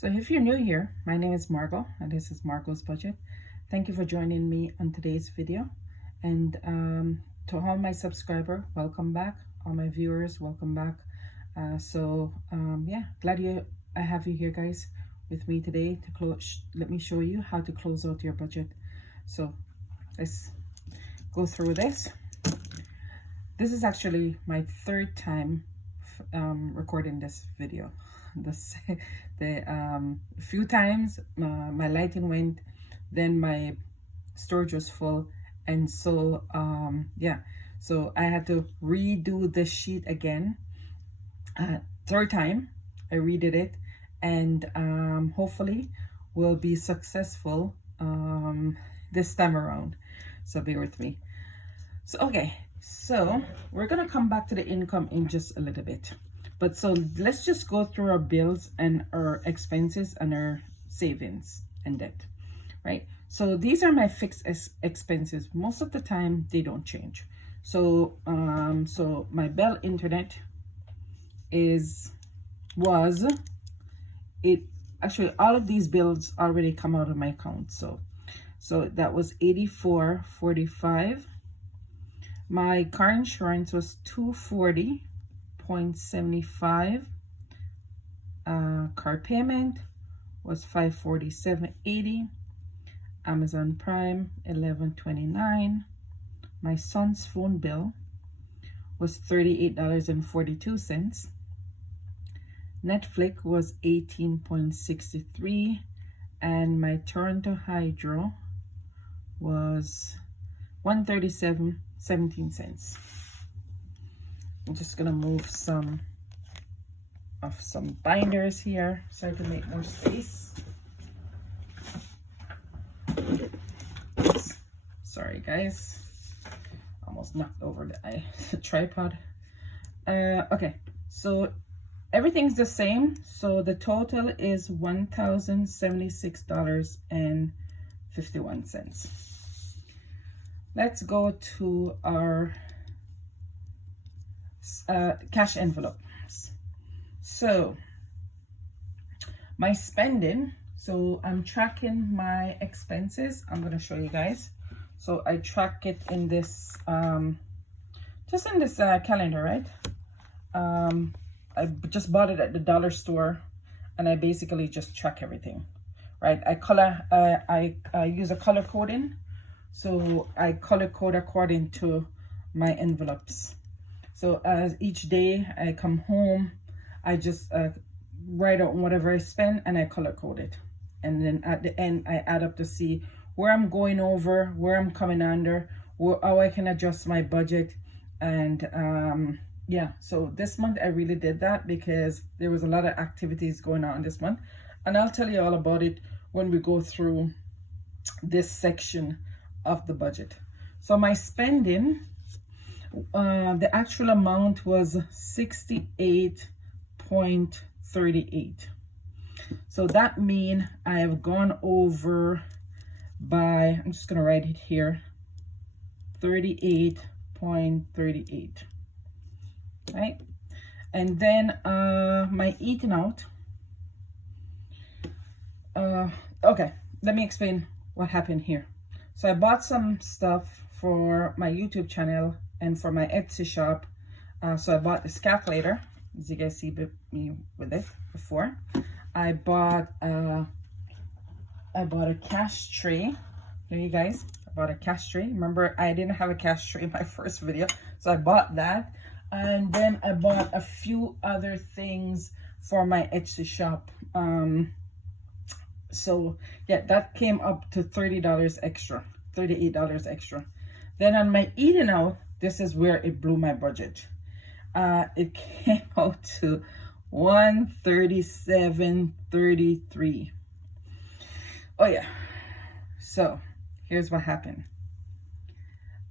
So if you're new here, my name is Margot and this is Margot's Budget. Thank you for joining me on today's video. And to all my subscribers, welcome back. All my viewers, welcome back. Yeah, glad I have you here, guys, with me today to close. Let me show you how to close out your budget. So let's go through this. This is actually my third time recording this video. The few times my lighting went, then my storage was full, and so yeah, so I had to redo the sheet again. Third time I redid it, and hopefully will be successful this time around, so bear with me. So okay, so we're gonna come back to the income in just a little bit. But so let's just go through our bills and our expenses and our savings and debt, right? So these are my fixed expenses. Most of the time they don't change. So so my Bell internet actually all of these bills already come out of my account. So that was $84.45. My car insurance was $240.75. Car payment was $547.80. Amazon Prime $11.29. My son's phone bill was $38.42. Netflix was $18.63, and my Toronto Hydro was $137.17. I'm just gonna move some binders here so I can make more space. Sorry guys, almost knocked over the tripod. Okay, so everything's the same. So the total is $1,076.51. Let's go to our cash envelopes. So my spending, so I'm tracking my expenses. I'm going to show you guys. So I track it in this just in this calendar, right? I just bought it at the dollar store, and I basically just track everything, right? I use a color coding, so I color code according to my envelopes. So as each day I come home, I just write out whatever I spend and I color code it. And then at the end, I add up to see where I'm going over, where I'm coming under, how I can adjust my budget. And yeah, so this month I really did that because there was a lot of activities going on this month. And I'll tell you all about it when we go through this section of the budget. So my spending, the actual amount was $68.38. So that means I have gone over by, I'm just gonna write it here, 38.38, right? And then my eating out, okay, let me explain what happened here. So I bought some stuff for my YouTube channel and for my Etsy shop. So I bought this calculator, as you guys see me with it before. I bought a cash tray. Here you guys, I bought a cash tray. Remember, I didn't have a cash tray in my first video, so I bought that. And then I bought a few other things for my Etsy shop. So yeah, that came up to $30 extra, $38 extra. Then on my eating out, this is where it blew my budget. It came out to $137.33. Oh yeah. So here's what happened.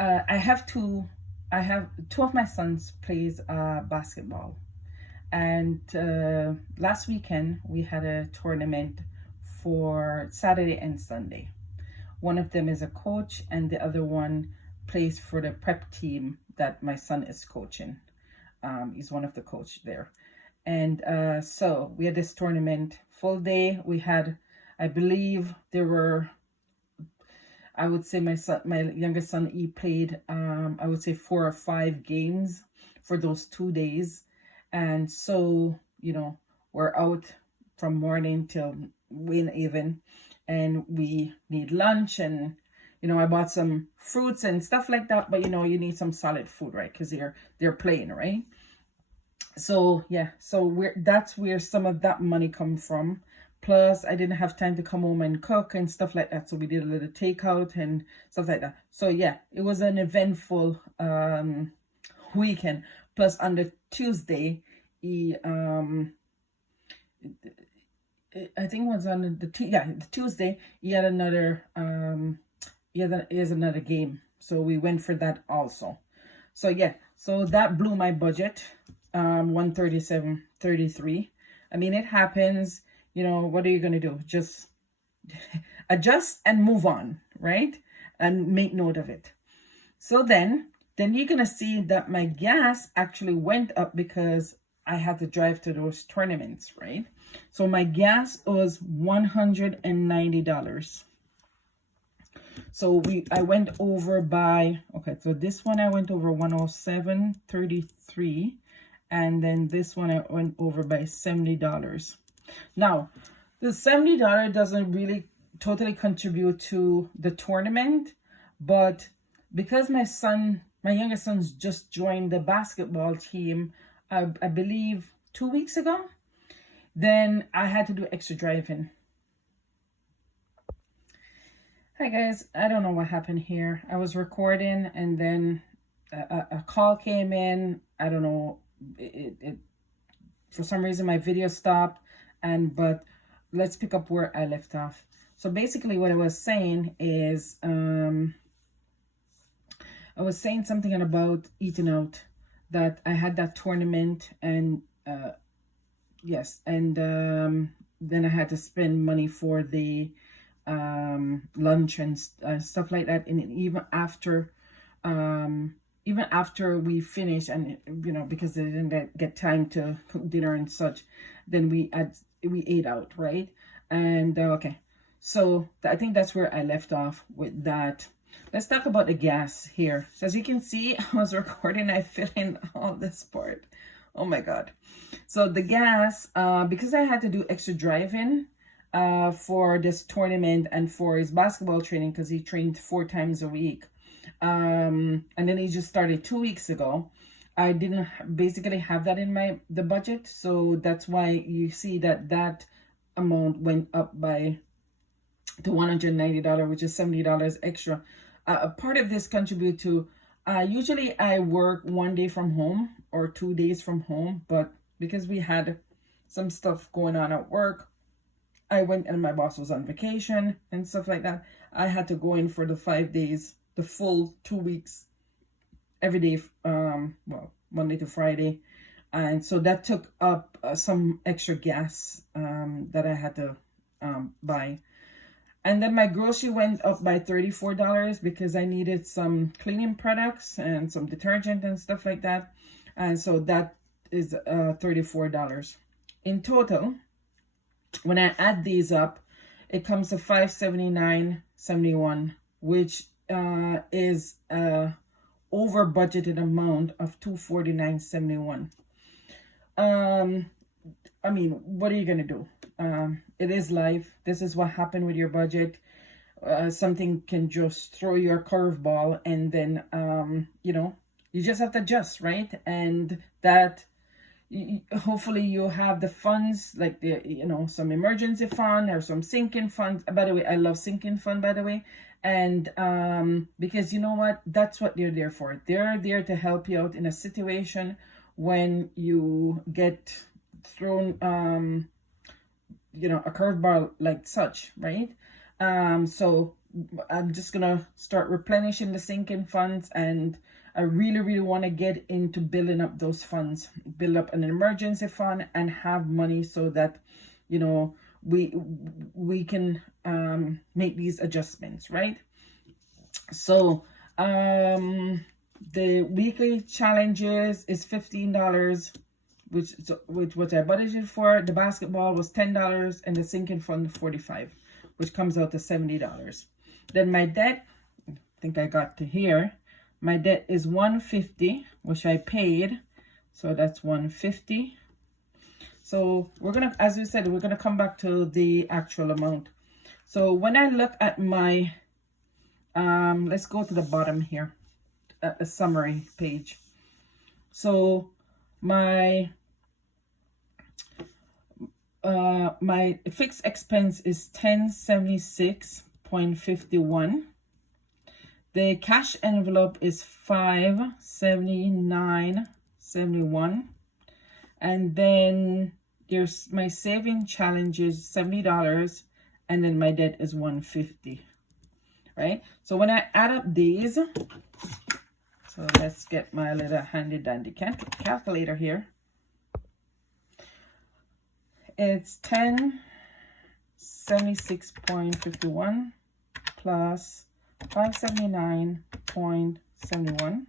I have two of my sons plays basketball, and last weekend we had a tournament for Saturday and Sunday. One of them is a coach, and the other one plays for the prep team that my son is coaching. He's one of the coach there. And so we had this tournament full day. We had, I believe there were, I would say my youngest son, he played, I would say 4 or 5 games for those 2 days. And so, you know, we're out from morning till when even, and we need lunch, and you know, I bought some fruits and stuff like that, but you know, you need some solid food, right? Because they're playing, right? So yeah, so that's where some of that money come from. Plus I didn't have time to come home and cook and stuff like that, so we did a little takeout and stuff like that. So yeah, it was an eventful weekend. Plus on the Tuesday, he I think it was on the Tuesday, he had another he has another game, so we went for that also. So yeah, so that blew my budget, 137.33. I mean, it happens. You know, what are you gonna do? Just adjust and move on, right? And make note of it. So then you're gonna see that my gas actually went up because I had to drive to those tournaments, right? So my gas was $190. So I went over by, okay, so this one I went over 107.33, and then this one I went over by $70. Now, the $70 doesn't really totally contribute to the tournament, but because my youngest son's just joined the basketball team, I believe 2 weeks ago, then I had to do extra driving. Hi guys, I don't know what happened here. I was recording and then a call came in. I don't know, it for some reason my video stopped, but let's pick up where I left off. So basically what I was saying is I was saying something about eating out, that I had that tournament, and yes, and then I had to spend money for the lunch and stuff like that, and even after we finished, and you know, because they didn't get time to cook dinner and such, then we ate out, right? And okay, so I think that's where I left off with that. Let's talk about the gas here. So as you can see, I was recording, I fill in all this part. Oh my god. So the gas, because I had to do extra driving for this tournament and for his basketball training, because he trained 4 times a week, and then he just started 2 weeks ago. I didn't basically have that in the budget, so that's why you see that amount went up by the $190, which is $70 extra. Part of this contribute to, usually I work 1 day from home or 2 days from home, but because we had some stuff going on at work, I went, and my boss was on vacation and stuff like that, I had to go in for the 5 days, the full 2 weeks, every day, well, Monday to Friday. And so that took up some extra gas that I had to buy. And then my grocery went up by $34 because I needed some cleaning products and some detergent and stuff like that. And so that is $34. In total, when I add these up, it comes to $579.71, which is over budgeted amount of $249.71. I mean, what are you gonna do? It is life. This is what happened with your budget. Something can just throw you a curveball, and then you know, you just have to adjust, right? And that hopefully you have the funds, like the, you know, some emergency fund or some sinking fund. By the way, I love sinking fund, by the way. And because you know what, that's what they're there for. They're there to help you out in a situation when you get thrown you know, a curveball like such, right? So I'm just gonna start replenishing the sinking funds, and I really want to get into building up those funds, build up an emergency fund, and have money so that, you know, we can make these adjustments, right? So the weekly challenges is $15. which what I budgeted for. The basketball was $10 and the sinking fund $45, which comes out to $70. Then my debt, I think I got to here. My debt is $150, which I paid. So that's $150. So we're gonna, as we said, we're gonna come back to the actual amount. So when I look at my, let's go to the bottom here, at the summary page. So my my fixed expense is $1076.51. The cash envelope is $579.71. And then there's my saving challenge is $70, and then my debt is $150, right? So when I add up these, so let's get my little handy dandy calculator here. It's 1076.51 plus 579.71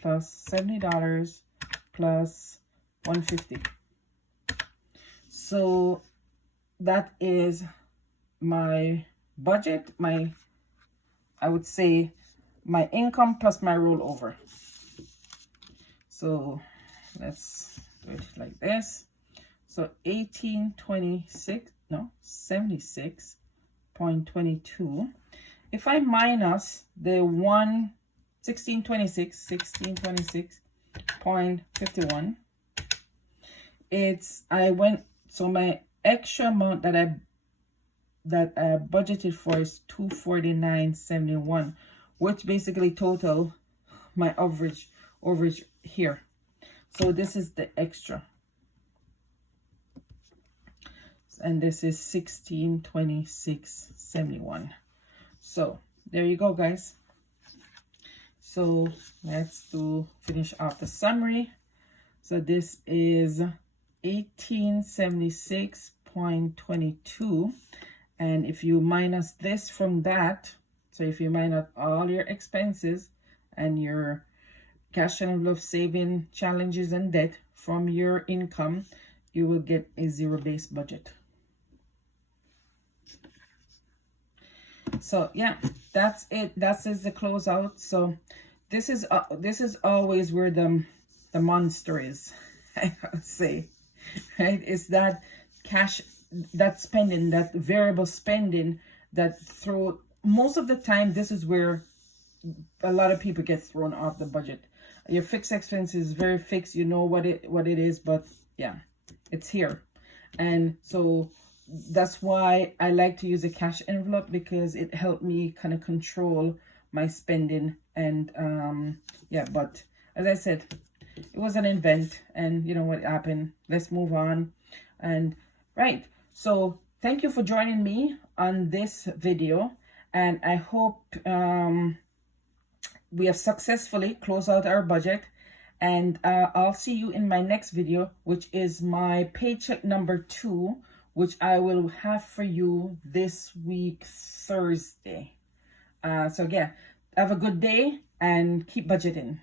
plus $70 plus 150. So that is my budget, I would say my income plus my rollover. So let's do it like this. So 76.22. If I minus the 1626.51, so my extra amount that I budgeted for is $249.71, which basically total my overage here. So this is the extra, and this is $1626.71. So there you go, guys. So let's finish off the summary. So this is 1876.22, and if you minus this from that, so if you minus all your expenses and your cash envelope, saving challenges and debt from your income, you will get a zero-based budget. So yeah, that's it. That is the closeout. So this is always where the monster is, I would say, right? It's that cash, that spending, that variable spending that most of the time, this is where a lot of people get thrown off the budget. Your fixed expense is very fixed. You know what it is, but yeah, it's here. And so that's why I like to use a cash envelope, because it helped me kind of control my spending. And yeah, but as I said, it was an event, and you know what happened. Let's move on. And right, so thank you for joining me on this video, and I hope we have successfully closed out our budget. And I'll see you in my next video, which is my paycheck number 2, which I will have for you this week, Thursday. So yeah, have a good day and keep budgeting.